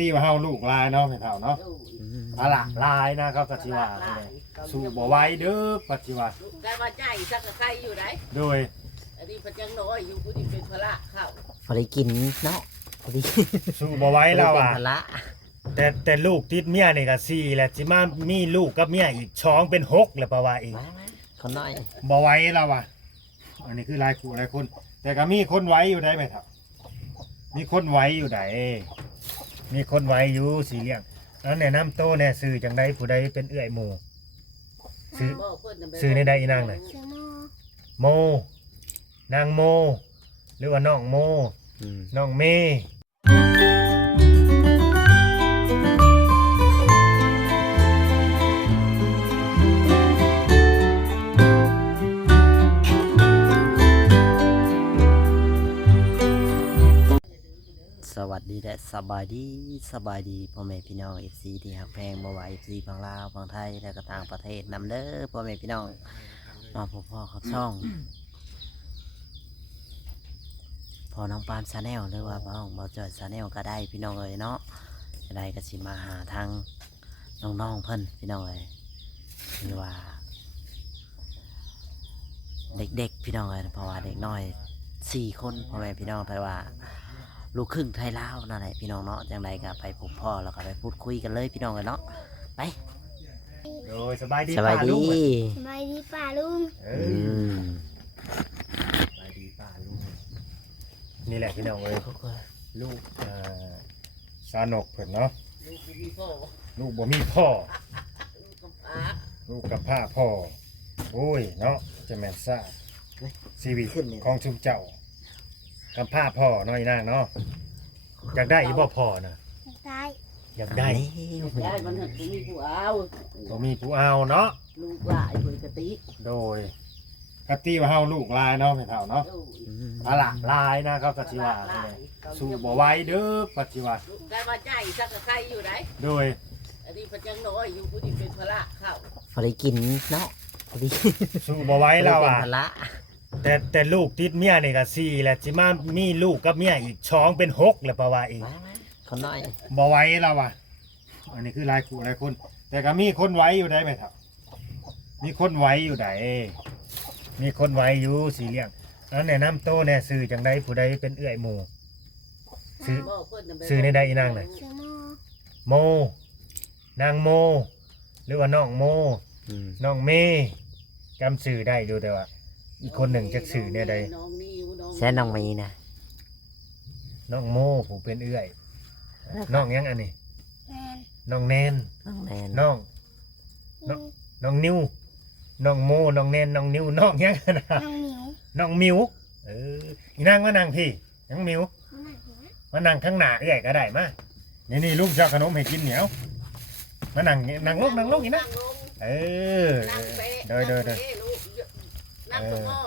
ตีว่าเฮาลูกลายเนาะแม่เฒ่าเนาะ โอ้ย อะล่ะลายนะเขาก็สิว่าสู้บ่ไหวเด้อปัจจุบัน ลูกได้มาใจสักกะไคอยู่ไหน โดย อันนี้เพิ่นยังน้อยอยู่ผู้ที่เป็นพระเข้า พอได้กินเนาะพอได้ สู้บ่ไหวแล้ว เป็น อ่ะ ภาระ แต่ลูกติดเมียนี่ก็4แล้วสิมามีลูกกับเมียอีก2เป็น6แล้วเพราะว่าอีก มาคนน้อย บ่ไหวแล้วอ่ะอันนี้คือหลายคู่หลายคน แต่ก็มีคนไหวอยู่ได้ไหมครับมีคนไหวอยู่ได้มีคนไหวอยู่สิเลี้ยงแล้วแนะนำโตแน่ชื่อจังได๋ผู้ใดเป็นเอื้อยหมู่ชื่อ บ่เพิ่นน่ะแบบ ซื้อในใดอีนางน่ะ ชื่อโม โมนางโม หรือว่าน้องโม น้องเมย์สวัสดีและสบายดีพ่อแม่พี่น้อง FC ที่ฮักแพงบ่ว่า FC ฝั่งลาวฝั่งไทยและก็ต่างประเทศนำเด้อพ่อแม่พี่น้องมาพบพ่อครับช่องพอน้องปามชาแนลหรือว่าบ้องบ่จอยชาแนลก็ได้พี่น้องเอ้ยเนาะจะได้ก็สิมาหาทางน้องๆเพิ่นพี่น้องเอ้ยหรือว่าเด็กๆพี่น้องเอ้ยเพราะว่าเด็กน้อย4 คนพ่อแม่พี่น้องแต่ว่าลูกครึ่งไทยลาวนั่นแหละพี่น้องเนาะจังใดก็ไปพบพ่อแล้วก็ไปพูดคุยกันเลยพี่น้องเอ้ยเนาะไป โดยสบายดี สบาย ป้ ดี ลุง สบายดีป่าลุง เอ อื อ ม สบายดีป้าลุงนี่แหละพี่น้องเอ้ยลูกสานกเพิ่นเนาะ ลูกมีพ่อ ลูกบ่มีพ่อ ลูกกับอา ลูกกับพ่าพ่อโอ้ยเนาะจะแม่นซ่าชีวิตของชุมเจ้ากับพ่าพ่อน้อยนางเนาะอยากได้อีบ่พ่อน่ะ ตาย อยากได้ ได้มันหักมีผู้เอา บ่มีผู้เอาเนาะ ลูกหลายเพิ่นกะติ โดยกตีว่าเฮาลูกลายเนาะแม่เฒ่าเนาะ โอ้ย อะล่ะลายนะเขาก็สิว่าสู้บ่ไหวเด้อปัจจุบัน ลูกได้มาใจสักกะไคอยู่ไหน โดย อันนี้เพิ่นยังน้อยอยู่ผู้ที่เป็นพระเข้า พอได้กินเนาะพอได้ สู้บ่ไหวแล้วอ่ะ เป็นภาระ แต่ลูกติดเมียนี่ก็4แล้วสิมามีลูกกับเมียอีก2เป็น6แล้วเพราะว่าอีก มาคนน้อย บ่ไหวแล้วอ่ะอันนี้คือหลายคู่หลายคน แต่ก็มีคนไหวอยู่ได้ไหมครับมีคนไหวอยู่ได้มีคนไหวอยู่สิเลี้ยงแล้วแนะนำโตแน่ชื่อจังได๋ผู้ใดเป็นเอื้อยหมู่ชื่อ บ่เพิ่นน่ะแบบ ซื้อในใดอีนางน่ะ ชื่อโม โม นางโม หรือว่าน้องโม น้องเมย์จำสื่อได้อยู่แต่ว่า อีกคนหนึ่งจะสื่อเนี่ยใด น้องนิวน้อง แซ่น้องมีนะ น้องโมผมเป็นเอื้อยน้องยังอันนี้ แมน น้องแนน น้องแนน น้อง น้อง น้องนิวน้องโมน้องแนนน้องนิวน้องยังนะ หมิว น้องมิวอีนางมานางพี่น้องมิว มันหนักหัวมานางข้างหน้าเอื้อยก็ได้มานี่ลุงจะเอาขนมให้กินเหนียวมานั่งลงอีกนะ นั่งลง เออ นั่งเป๊ะ โดย นั่งเป๊ะลูกนั่งตรงโง่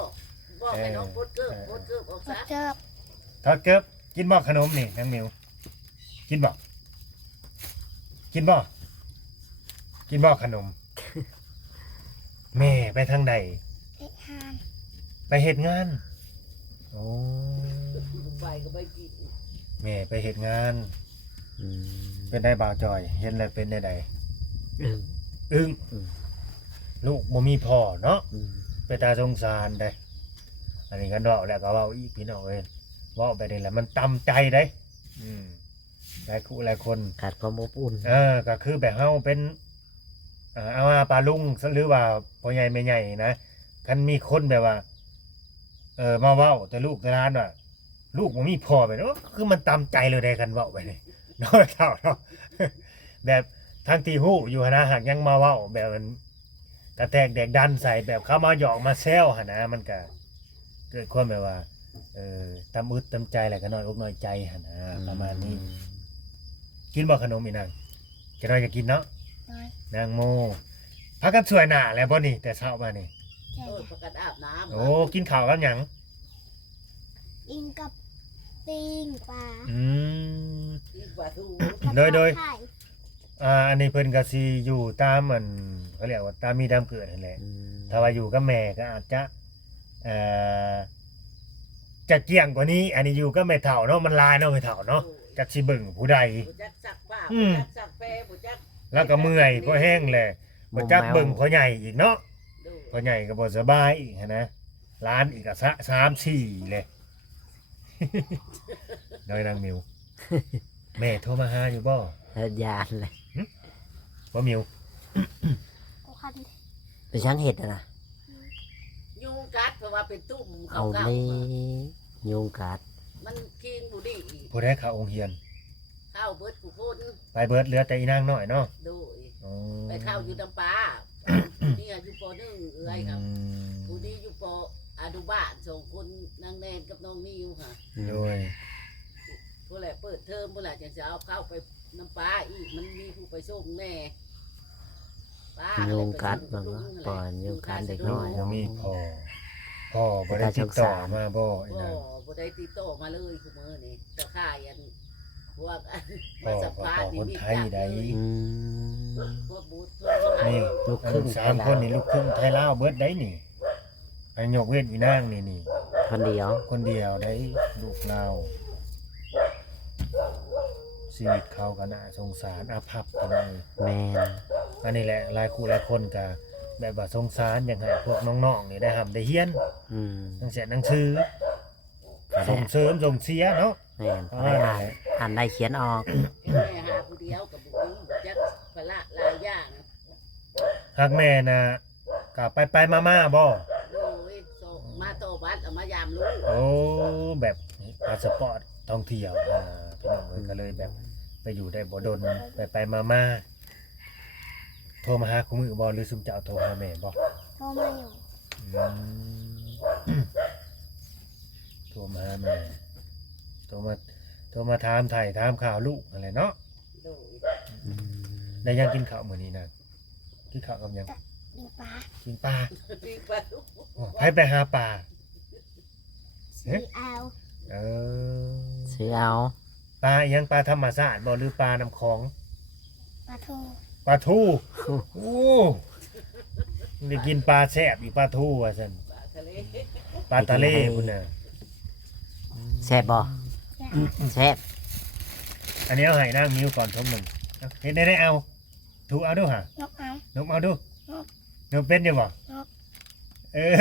บอกให้น้องพดเกิบพดเกิบออก ก ซะ เจิบ ทอดเกิบกินบ่ขนมนี่นางมิวกินบ่กินบ่กินบ่ขนม แม่ไปทางใด เอ็กฮาน ไปเฮ็ดงานโอ้ ไปก็ไปกิน แม่ไปเฮ็ดงาน อืม เป็นได้บ่าวจอย เห็นแล้วเป็นได้ใด อืม อึ้ง อืม ลูกบ่มีพ่อเนาะ อืม ไปตาสงสารได้อันนี้ก็เว้าแล้วก็เว้าอีกพี่น้องเอ้ยเว้าไปนี่แหละมันตำใจได้หลายคู่หลายคน ขาดความอบอุ่น ก็คือแบบเฮาเป็นเอามาปลาลุงหรือว่าพ่อใหญ่แม่ใหญ่นะคันมีคนแบบว่ามาเว้าแต่ลูกแต่หลานว่าลูกบ่มีพ่อไปเนาะคือมันตำใจเลยได้คันเว้าไปนี่ น้อยเท่าเนาะ แบบทั้งที่ฮู้อยู่หั้นนะหากยังมาเว้าแบบมันกระแทกแดกดันใส่แบบเข้ามาหยอกมาแซวหั่นนะมันก็เกิดความแบบว่าตำอึดตำใจแหละก็น้อยอกน้อยใจหั่นนะประมาณนี้ กินบ่ขนมอีนางจะน้อยจะกินเนาะ น้อย นางโมพักกันสวยหน้าแล้วบ่นี่แต่เช้ามานี่ ใช่ โอ้ยประกาศอาบน้ำ โอ้กินข้าวกับหยัง อิงกับปิงปลา อืม อีกว่าทู โดย ไข่ อันนี้เพิ่นก็สิอยู่ตามมันเขาเรียกว่าตามมีตามเกิดนั่นแหละ อืม ถ้าว่าอยู่กับแม่ก็อาจจะจะเกี่ยงกว่านี้ อันนี้อยู่ก็แม่เฒ่าเนาะมันลายเนาะแม่เฒ่าเนาะจักสิเบิ่งผู้ใด จักสักไป บ่จักสักแฟบ่จัก แล้วก็เมื่อยพอแห้งแหละบ่จักเบิ่งพ่อใหญ่อีกเนาะ ดู พ่อใหญ่ก็บ่สบายอีกหั้นนะร้านอีกก็3-4เลย น้อยนางมิว แม่โทรมาหาอยู่บ่ เฮ็ดยานเลย บ่มิว โอ้คัน ไปช่างเห็ดอะนะ ยุงกัดเพราะว่าเป็นตุ่ม เอา เก่า นี่ยุงกัด ๆมันกินบ่ดี ผู้ใดเข้าองค์เรียน เข้าเบิดผู้คน ไปเบิดเหลือแต่อีนางน้อยเนาะ ดู อ๋อ ไปเข้าอยู่น้ำปลานี่อยู่ป .1 เอ้ยครับผู้นี้อยู่ปอนุบาล2คนนางแนนกับน้องนิวค่ะ โดย ผู้แหละเปิดเทอมผู้แหละจะเอาเข้าไปน้ำปลาอีกมันมีผู้ไปส่งแน่ป้า ยุงกัดบ้างเนาะก่อนยุงกัดเด็กน้อย บ่มีพ่อบ่ได้ติดต่อมาบ่อี บ่ นาง บ่ได้ติดต่อมาเลยคือมื้อนี้จะค่ายอันพวกอัน พ่ มา อ สัม ก็ ภาษณ์ คน มี ไทยใด อืม พวกบูธพวกอะไร นี่ ลูกครึ่ง สามคนนี่ลูกครึ่งไทยลาวเบิดได้นี่อันยกเว้นอีนางนี่ คนเดียว คนเดียวได้ลูกเราวชีวิตเขาก็น่าสงสารอาภัพกันเลย แมน อันนี้แหละหลายคู่หลายคนก็แบบว่าสงสารอย่างให้พวกน้องๆนี่ได้ทำได้เฮียน อืม ตั้งแต่หนังสือ ก็ได้ ส่งเสริมส่งเสียเนาะ แมนก็ได้อ่านได้เขียนออก แม่หาผู้เดียวกับบุญจักพละหลายอย่าง หากแม่น่ะก็ไปมาบ่ โดยส่งมาโตบัดเอามายามลูก โอ้แบบพาสปอร์ตท่องเที่ยวพี่น้องเอ้ยก็เลยแบบไปอยู่ได้บ่ดนไปมาโทรมาหาคุมือบ่หรือซุมเจ้าโทรหาแม่บ่ โทรมาอยู่ อืมโทรมาหาแม่โทรมาถามไถ่ถามข่าวลูกอะไรเนาะ โดย อืม ได้ยังกินข้าวมื้อนี้นะกินข้าวกับหยัง ดิงปลา กินปลา ปีปลาลูก โอ้ไปหาปลา สีเอา เออ ซื้อเอา ปลาอิหยังปลาธรรมชาติบ่หรือปลาน้ำของ ปลาทู ปลาทูโอ้ได้กินปลาแซ่บอีกปลาทูว่าซั่น ปลาทะเล ปลาทะเลพุ่นน่ะ แซ่บบ่ จ้ะ แซ่บ อันนี้เอาให้นางนิ้วก่อนทมหนึ่งเอาเฮ็ดได้เอาถูเอาดูหะ นกเอา นกเอาดู นก นกเป็นอยู่บ่ นก เออ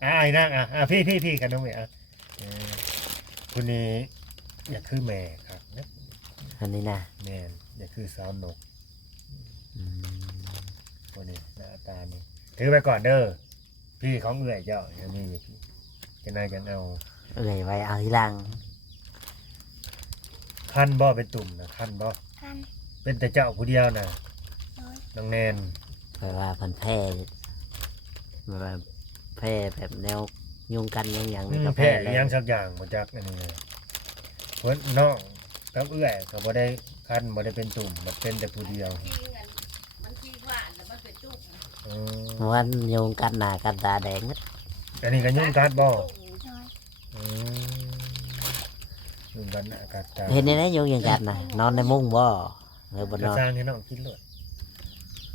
ไอ้นางพี่กันน้องเอ๋คุณนี่อยากคือแม่ครับนะ อันนี้นะ แม่นอยากคือสาวนก อืม คนนี้หน้าตานี่ถือไปก่อนเด้อพี่ของเอื่อยเจ้ายังมีอยู่พี่จะนายกันเอา เอ่ยไว้เอาทีหลัง คันบ่เป็นตุ่มนะคันบ่ กัน เป็นแต่เจ้าผู้เดียวน่ะ โดย น้องแนน แปลว่าเพันแพร่แบบแพร่แบบแนวยุงกันยุงหยังนี่ก็ แพ้ แพร่ อีหยังสักอย่างบ่จักอันนี้เลยเพิ่นน้องกับเอื้อยก็บ่ได้คันบ่ได้เป็นตุ่มมันเป็นแต่ผู้เดียว จริงอันมันจริงว่าอันนั้นมันเป็นจุก อืม เมื่อวันยุงกัดหน้ากัดตาแดงนึด อันนี้ก็ยุ่งกัดบ่ โดย อืมยุ่งกัดหน้ากัดตา เห็นในนั้นยุงยังกัดนะนอนในมุ้งบ่หรือบน กระ นอน สร้างให้น้องกินเลย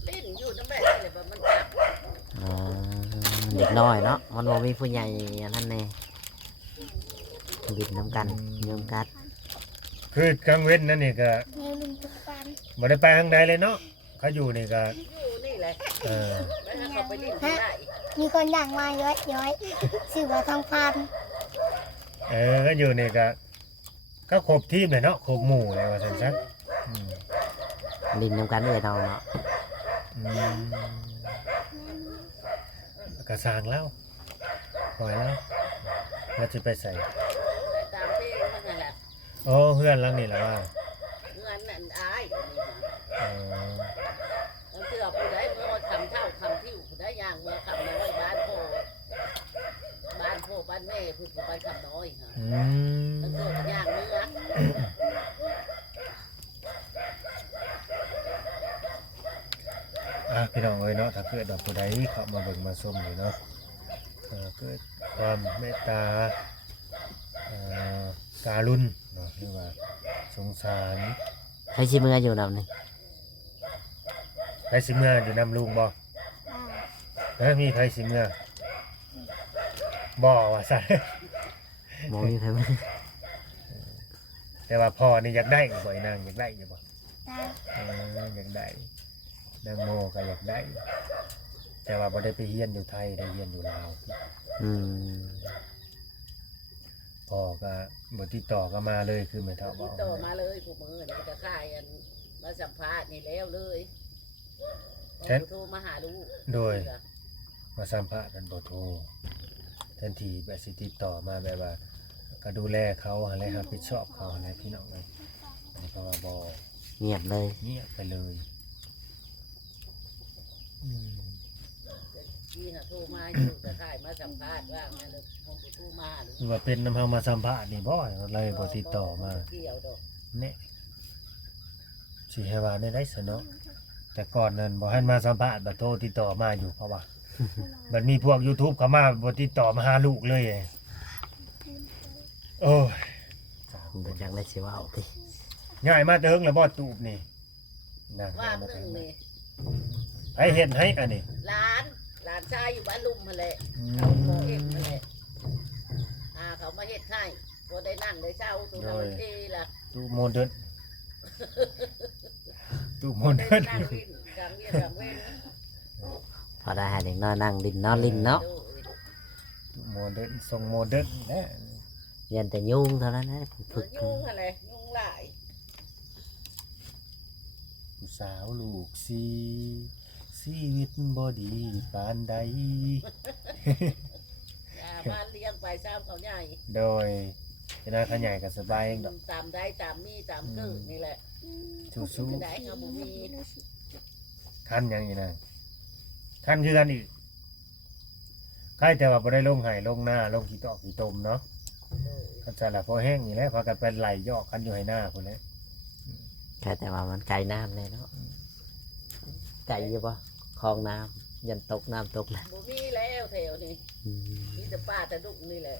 เล่นอยู่น้ำแม่เลยแบบมันจับ อ่าเด็กน้อยเนาะมันบ่มีผู้ใหญ่อันนั้นแน่บิดน้ำกันยุงกัด คือกลางเว้นนั่นนี่ก็ เนื้อลุงตุกปัน บ่ได้ไปทางใดเลยเนาะเขาอยู่นี่ก็ อยู่นี่แหละ เออ แล้วถ้าเขาไปเล่นที่ได้ มีคนอยากมาย้อยสื่อว่าทองพัน ก็อยู่นี่ก็ครบทีมเลยเนาะครบหมู่เลยว่าซั่นซะอืม บินน้ำกันเลยน้องเนาะ อืมกระสร้างแล้วปล่อยแล้วแล้วจะไปใส่ ตามเพลงมันนั่นแหละ โอ้เพื่อนแล้วนี่แหละว่า เงินนั่นอาย เออ แล้วเสือผู้ใดเมื่อคำเท่าคำที่ผู้ใดย่างเมื่อคำน้อยบ้านพ่อบ้านแม่ผู้ผู้ไปคำน้อยค่ะ อืม แล้วเสือมันย่างเมื่อ พี่น้องเอ้ยเนาะถ้าเกิดดอกผู้ใดเข้ามาเบิ่งมาส้มอยู่เนาะเกิดความเมตตาการุณเนาะหรือว่าสงสาร ใครชิมืออยู่นำนี่ ใครสิเมื่ออยู่นำลุงบ่ มีใครสิเมื่อบ่ว่าซะ มองอยู่ใครมือ แต่ว่าพ่อนี่อยากได้บ่อยนางอยากได้อยู่บ่ ตา อยากได้นางโมก็อยากได้ แต่ว่าบ่ได้ไปเรียนอยู่ไทยได้เรียนอยู่ลาว อืม พ่อก็บ่ติดต่อก็มาเลยคือแม่เฒ่า ติ บ่ ดต่อมาเลยผู้มือนี่จะค่ายอันมาสัมภาษณ์นี่แล้วเลยโทรมาหาลูก โดยมาสัมภาษณ์กันบ่โทรทันทีแบบสิติดต่อมาแบบว่าก็ดูแลเขาอะไรรับผิดชอบเขาอะไรพี่น้องเลยอันนี้เพราะว่าบ่ เงียบเลย เงียบไปเลยอืม ที่น่ะโทรมาอยู่จะค่ายมาสัมภาษณ์ว่าแม่เลยคงโทรมาหรือ หรือว่าเป็นน้ำเฮามาสัมภาษณ์นี่บ่เลยบ่ติดต่อมา เกี่ยวดอก เนี่ยสิให้ว่าได้ซะเนาะแต่ก่อนนั้นบ่ให้มาสัมภาษณ์บ่โทรติดต่อมาอยู่เพราะว่ามันมีพวก YouTube เข้ามาบ่ติดต่อมาหาลูกเลยโอ้ย บ่จักได้สิเว้าติ ง่ายมาเถิงแล้วบ่ตูบนี่นะ ว่าหนึ่งนี่ ให้เห็นให้อันนี้ หลานชายอยู่บ้านลุมมาแหละ อื เขาโม ม เอ็มมาแหละเขามาเฮ็ดให้บ่ได้นั่งได้เช่าตัวนั้นมันทีล่ะ ตู้โมเดิร์นตู้โม บ่ เดิ ได้ ร์น นั่งลิ้นกลางเวียนกลางเว้น พอได้ให้เด็กน้อยนั่งดินนอนลิ้นเนาะ ตู้โมเดิร์นทรงโมเดิร์นนะ เรียนแต่ยุ่งเท่านั้นนะฝึก ยุ่งอะไรยุ่งหลาย ผู้สาวลูกสีชีวิตบ่ดีปานใด บ้านเลี้ยงไปซ้ำเขาใหญ่ โดยคณะขยายกับสบายเองดอก ตามได้ตามมีตามเกิดนี่แหละ สู้ จะได้เขาบ่มี ๆคันอย่างนี้นะคันคือกันอีกใครแต่ว่าบ่ได้ลงไห้ลงหน้าลงขี้ตอกขี้ตมเนาะคันจะละพอแห้งนี่แหละพากันไปไหลยอกกันอยู่ให้หน้าพุ่นแหละ แค่แต่ว่ามันไกลน้ำเลยเนาะไกลอยู่ปะคลองน้ำยันตกน้ำตกนะ บ่มีแล้วแถวนี้ อืม มีแต่ป้าแต่ดุกนี่แหละ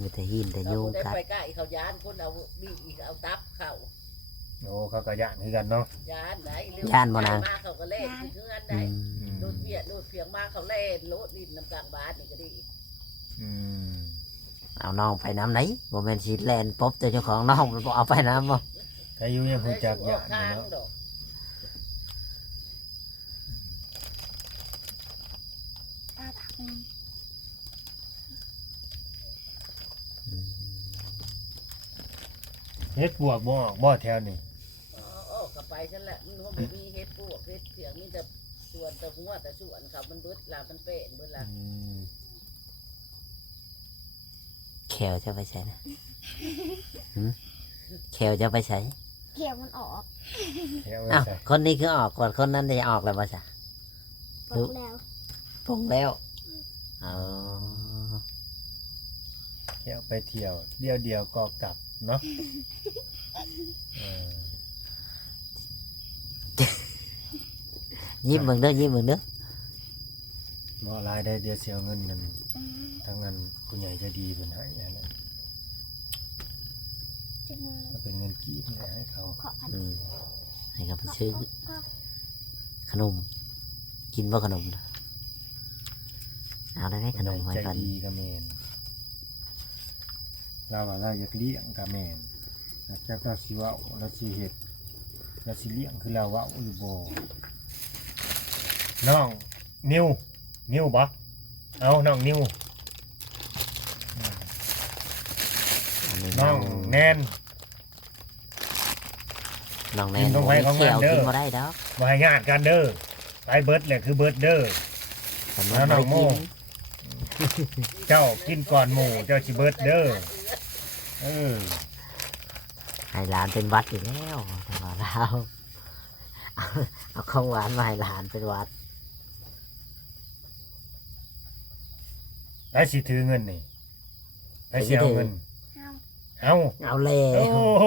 มีแต่หินแต่ เรา ยุ่ง บ่ได้ กัด ไปใกล้เขายานคนเอาบีอีกเอาตับเขา โอ้เขาก็ย่านคือกันเนาะ ยานได้เร็วมาเขาก็เล่นคือเงิน อื ได้ ม โดนเบียดโดนเพียงมาเขาเล่นโลดดินน้ำกลางบ้านนี่ก็ดี อืม เอาน้องไปน้ำไหนโมเมนต์ชีแลนป๊บตัวเจ้าของน้องมันบอกเอาไปน้ำบ่ ใครอยู่ยังฮู้จักย่าน ทาง เนาะ ดอก ตาท เฮ็ดปวกบ่ออกบ่แถวนี้ อ๋อก็ไปฉันแหละมันว่าบ่มีเฮ็ดปวกเฮ็ดเสียงมีแต่ส่วนแต่หัวแต่ส่วนเขามันเบิดลามันเป็นเบิดลา อืม แขวจะไปใช้นะหืมแขวจะไปใช้ ำเขียวมันออก แถวไว้ อ้าว ใส่ คนนี้คือออกก่อนคนนั้นจะออกแล้วป่ะจ๊ะ ออกแล้ว ปงแล้วเอา แถวไปเที่ยวเดียวก็กลับเนาะเออ ยิ้มมึงเด้อยิ้มมึงเด้อ บ่หลายได้เดี๋ยวสิเอาเงินนั่นทั้งนั้นผู้ใหญ่ใจะดีเพิ่นให้อะไร จะมือ ก็เป็นเงินกีบนี่แหละให้เขา ขอพัน อืมให้เขาไปซื้อขนม กินว่าขนมนะเอาได้ไหมขนมไว้ ใจ ก่อน ดีกับแมนเราว่าเราอยากเลี้ยงกับแมนจากเราสิเว่าเราสิเฮ็ดเราสิเลี้ยงคือเราเว่าอยู่บ่น้องนิวบ่เอาน้องนิว อันนี้ น้องแนน น้องแน กิ น นของไผของมัน เขียว เด้อ กินมาได้ดอก บ่ให้ญาติกันเด้อไปเบิดแหละคือเบิดเด้อ แต่ แล้วน้ ไม่ องโม่ กิน เจ้ากินก่อนหมู่เจ้าสิเบิดเด้อเออ ให้หลานเป็นวัดอีกแล้วแต่ว่าเราเอาของหวานมาให้หลานเป็นวัด แล้วสิถือเงินนี่ไปสิเอาเงิน เอา เอา เอาแล้ โอ้ ว โห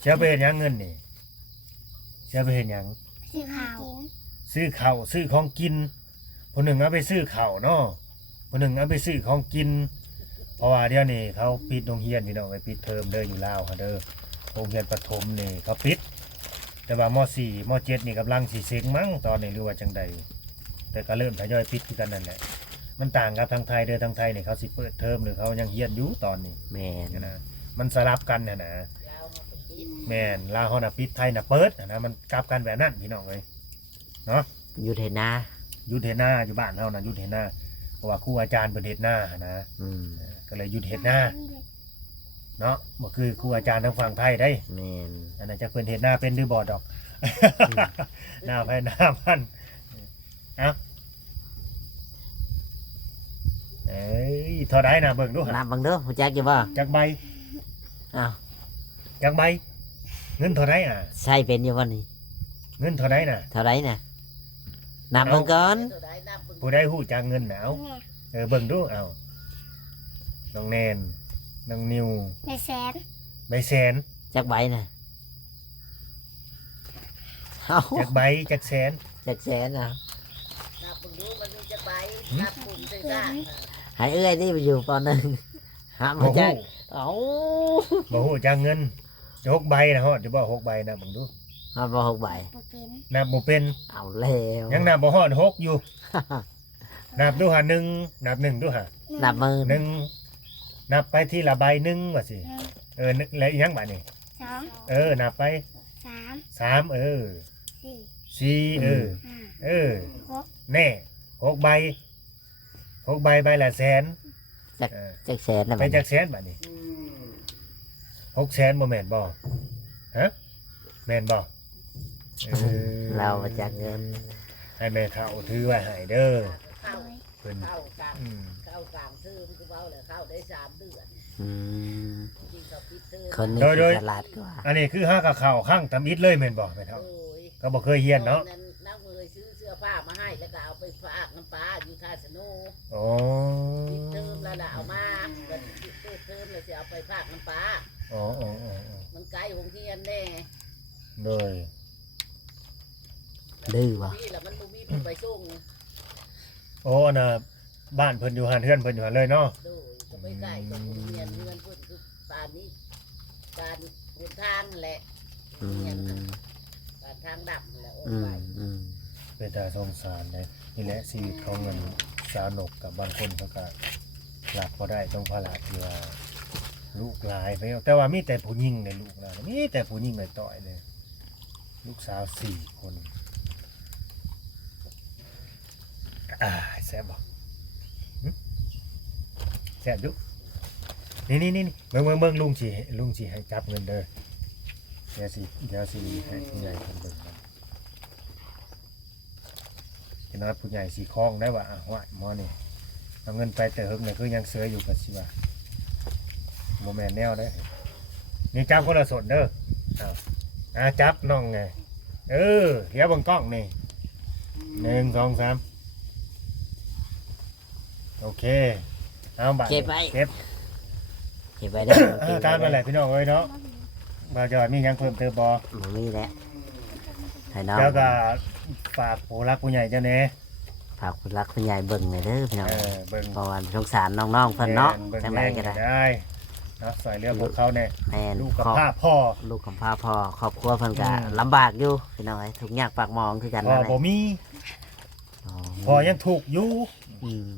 เชื่อไปเห็นยังเงินนี่เชื่อไปเห็นยัง สีขาว ซื้อข้าวซื้อของกินคนหนึ่งเอาไปซื้อข้าวเนาะคนหนึ่งเอาไปซื้อของกิน เพราะว่าเดี๋ยวนี้เขาปิดโรงเรียนพี่น้องไปปิดเทอมเด้ออยู่ลาวค่ะเด้อโรงเรียนประถมนี่เขาปิด แต่ว่าม.4 ม.7นี่กำลังสิเซ็งมั้งตอนนี้หรือว่าจังใดแต่ก็เริ่มทยอยปิดคือกันนั่นแหละ มันต่างกับทางไทยเด้อทางไทยนี่เขาสิเปิดเทอมหรือเขายังเฮียนอยู่ตอนนี้ แม่น นะมันสลับกันนะ ลาวเขาก็คิด แม่นลาวเฮาน่ะปิดไทยน่ะเปิดนะมันกลับกันแบบนั้นพี่น้องเอ้ย อยู่เทนา หยุดเฮ็ดหน้าอยู่บ้านเฮาน่ะหยุดเฮ็ดหน้าเพราะว่าครูอาจารย์เพิ่นเฮ็ดหน้านะ อืม ก็เลยหยุดเฮ็ดหน้าเนาะบ่คือครูอาจารย์ทางฝั่งไทยได้ แม่น อันนั้นจักเพิ่นเฮ็ดหน้าเป็นหรือบ่ดอก หน้าไผหน้ามันเอ้าเอ้ยเท่าใดน่ะเบิ่งดู นับเบังเด้อฮู้จักอยู่บ่ จักใบ อ้าว จักใบเงินเท่าใดอ่ะ ใช่เป็นอยู่บ่นี่ เงินเท่าใดน่ะ เท่าไรน่ะนับเบิ่งก่อน ตัวใดนับเบิ่ง ผู้ใดฮู้จักเงินน่ะเอาเบิ่งดูเอาน้องแนนน้องนิว ในแสน ใบแสน จักใบน่ะเอ้า จักใบจักแสน จักแสนน่ะ นับเบิ่งดูมันมีจักใบนับปุ่มใส่ซ่า ให้เอ้ยนี่ไปอยู่ปหนึ่งหา บ่ มา ฮู้ จักเอ้า บ่ฮู้จักเงินจะ6ใบนะฮอดจะบ่6ใบนะเบิ่งดู มาบ่6ใบ บ่เป็น นับบ่เป็น เอาแล้ว ยังนับบ่ฮอด6อยู่ นับดูหา1นับ1ดูหา นับมือ 1นับไปทีละใบหนึงว่าสิ หนึ่ง แล้วอีหยังบัดนี้ สอง นับไป สาม 3 สี่ 4 ห้า หก แน่6ใบ6ใบใบละแสนเออ จักแสนน่ะ ไป บัด จั นี้ กแสนบัดนี้6แสนบ่แม่นบ่ฮะแม่นบ่เออ เรามาจักเงิน ให้แม่เฒ่าถือไว้ให้เด้อ เข้า เพิ่น เข้ากลาง อืม เข้ากลางซื้อมันก็เว้าแล้วเข้าได้3 เดือน อืม จริงเขาปิดซื้อ คนนี้ โดย ฉลาดกว่า อันนี้คือห้ากับข้าวข้างตำอิดเลยแม่นบ่แม่นเฒ่า โอ้ย ก็บ่เคยเฮียนเนาะ นักมือซื้อเสื้อผ้ามาให้แล้วก็เอาไปฝากน้ำปลาอยู่ท่าสนุ โอ้ ปิดเทอมแล้วล่ะเอามาก็ปิดเทอมแล้วสิเอาไปฝากน้ำปลา อ๋ออ๋ออ๋อ มันไกลโรงเรียนแน่ โดย ดื้อบ่ นี่แหละมันบ่มีผู้ไปส่ง โอ้อันน่ะบ้านเพิ่นอยู่หันเฮือนเพิ่นอยู่หันเลยเนาะ โดยก็ไปใกล้กับโรงเรียนเงินเพิ่นคือป่านนี้การหนทางนั่นแหละ อื เรียน ม การทางดับนั่นแหละโอ้ อื ไป มอืม เป็นตาสงสารเลยนี่แหละชีวิตของเงินสาวนกกับบางคนเขาก็หลับบ่ได้ต้องภาระที่ว่าลูกหลายไปแล้วแต่ว่ามีแต่ผู้หญิงในลูกหลานมีแต่ผู้หญิงในต่อยเลย ลูกสาว4 คนแซ่บบ่หึแซ่บดุนี่เบิ่งลุงสิให้จับเงินเด้อเดี๋ยวสิให้ผู้ใหญ่เพิ่นเบิ่งกันจะนัดผู้ใหญ่สิคล้องได้ว่าอ่ะว่าหมอนี่เอาเงินไปแต่เฮิงนี่คือยังเสืออยู่กับสิว่าบ่แม่นแนวเด้อนี่จับคนละส่วนเด้ออ้าวจับน้องไงเดี๋ยวเบิ่งกล้องนี่1 2 3โอเคเอาบัตร เก็บไว้ เก็บ เก็บไว้ได้อ ตามมาแหละพี่น้องเอ้ยเนาะบาจอยมีหยังเพิ่มเติมบ่ บ่มีแล้วให้น้อง แล้วก็ฝากผู้รักผู้ใหญ่เจ้าแหน่ ฝากคุณรักคุณยายเบิ่งหน่อยเด้อพี่น้อง เบิ่ง เพราะว่าสงสารน้องๆเพิ่นเนาะ เบิ่ง จัง แร ได๋ ง ก็ได้ ได้เนาะใส่เรื่องของเขาแน่ แม่น ลูกกับ ครอบ พ่าพ่อ ลูกของพ่อพ่อครอบครัวเพิ่นก็ อืม ลำบากอยู่พี่น้องเอ้ยทุกข์ยากปากหมองคือกัน พ่อ นั่นแหละ บ่มี อ๋อ พ่อยังถูกอยู่ อืม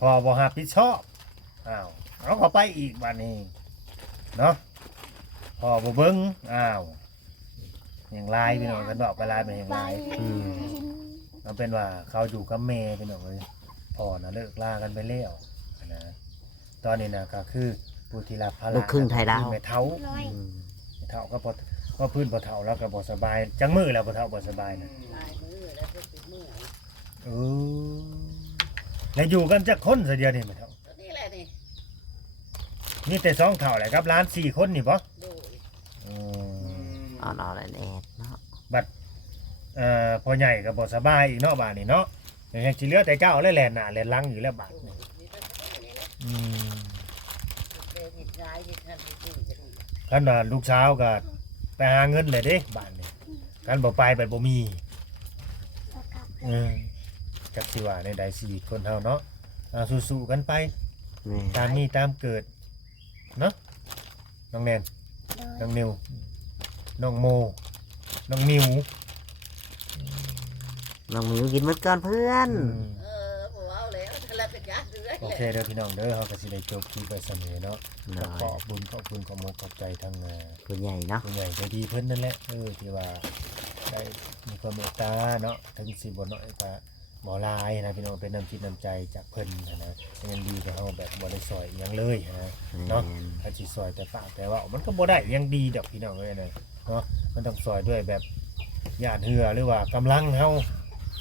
พ่อบ่รับผิดชอบอ้าวเอาเข้าไปอีกบัดนี้เนาะพ่อบ่เบิ่งอ้าวอย่างลายพี่น้องกันบอกไปลายเป็นอย่าง ไป ลาย อืม เอาเป็นว่าเขาอยู่กับแม่พี่น้องเอ้ยพ่อน่ะเลิกลากันไปแล้วนะตอนนี้น่ะก็คือผู้ที่รับภาระ ลูกครึ่งไทยลาว แม่เฒ่า ร้อย อืม แม่เฒ่าก็ก็พื้นบ่เฒ่าแล้วก็บ่สบายจังมือแล้วบ่เฒ่าบ่สบายน่ะ ลายมือแล้วก็ติดมือ เออแล้วอยู่กันจักคนซะเดียวนี่แม่เฒ่า ตัวนี้แหละนี่ มีแต่สองเฒ่าแหละครับหล้าน4 คนนี่บ่ โดย อืม อ่อนๆแอดๆเนาะ พ่อใหญ่ก็บ่สบายอีกเนาะบาดนี้เนาะยังสิเหลือแต่เจ้าแล้วแหละหน้าแหละหลังอยู่แล้วบาด โดย นี่ มีแต่ตัวนี้แหละ อืม เดินผิดร้ายผิดท่านผิดจริงก็ดี คันว่าลูกสาวก็ไปหาเงินเลยเด้บาดนี้คันบ่ไปบัดบ่มี แล้วก็ จักสิว่าในใดชีวิตคนเฮาเนาะสู้ๆกันไป แม่ ตามมีตามเกิดเนาะน้องแนน โดย น้องนิวน้องโมน้องมิว น้องหมิวกินหมดก่อนเพื่อน เออบ่เอาแล้วทะเลกระจายเรื่อย โอเคเด้อพี่น้องเด้อเฮาก็สิได้จบคลิปไปเสมอเนาะ โด ขอย บคุณขอบคุณขอบมกขอบใจทั้ง คุณใหญ่เนาะ ผู้ใหญ่ใจดีเพิ่นนั่นแหละที่ว่าได้มีความเมตตาเนาะถึงสิบ่น้อยก็บ่หลายนะพี่น้องเป็นน้ำจิตน้ำใจจากเพิ่นนะยังดีกับเฮาแบบบ่ได้ซอยอิหยังเลยนะ เนาะ ถ้าสิซอยแต่ปากแต่ว่ามันก็บ่ได้ยังดีดอกพี่น้องเอ้ยนะเนาะมันต้องซอยด้วยแบบญาติเหือหรือว่ากำลังเฮา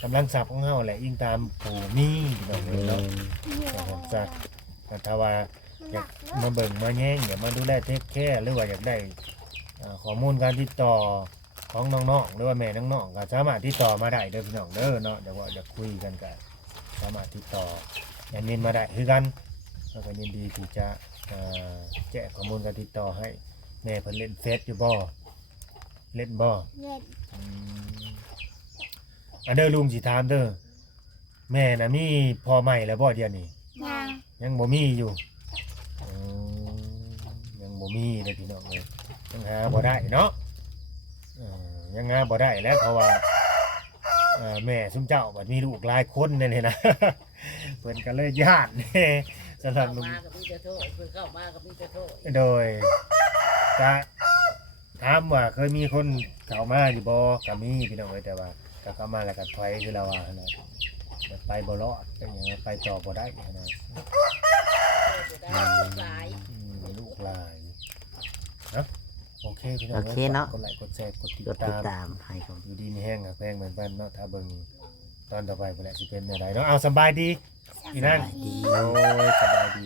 กำลังทรัพย์ของเฮาแหละอิงตามผู้มีพี่น้อง แม เอ้ยเนาะ น ผมจัดถ้าว่าอยากมาเบิ่งมาแย่งอยากมาดูแลเทคแคร์หรือว่าอยากได้ข้อมูลการติดต่อของน้องๆหรือว่าแม่น้องๆก็สามารถติดต่อมาได้เด้อพี่น้องเด้อเนาะเดี๋ยวว่าจะคุยกันก็สามารถติดต่อแอดมินมาได้คือกันแล้วก็ยินดีที่จะแจ้งข้อมูลการติดต่อให้แม่เพิ่นเล่นเฟซอยู่บ่เล่นบ่ เล็ด อืมอันเด้อลุงสิถามเด้อแม่น่ะมีพ่อใหม่แล้วบ่เดี๋ยวนี้ ยาง ยังบ่มีอยู่อืมยังบ่มีเลยพี่น้องเลยยังหาบ่ได้เนาะยังหาบ่ได้แล้วเพราะว่าแม่ซุมเจ้าบัดมีลูกหลายคนเนี่ยนะ เพิ่นก็เลยญาติแน่สำหรับ เข้า ลุง มากับมีแต่โทษเพิ่นเข้ามากับมีแต่โทษ โดยจะถามว่าเคยมีคนเข้ามาอยู่บ่ก็มีพี่น้องเอ้ยแต่ว่าก็เข้ามาแล้วก็ถอยคือเราว่าหั่นน่ะแบบไปบ่รอดเป็นหยังไปต่อบ่ได้หั่นน่ะ หลาย ลูกหลายเนาะโอเคพี่น้อง โอเคเนาะ กดไลค์กดแชร์กดติด กดติด ตาม ตามให้ครับ อยู่ดีมีแห้งกับแพงเหมือนบ้านเนาะถ้าเบิ่งตอนต่อไปพุ่นแหละสิเป็นอะไรเนาะเอาสบายดี สบายดี โอ้ยสบายดี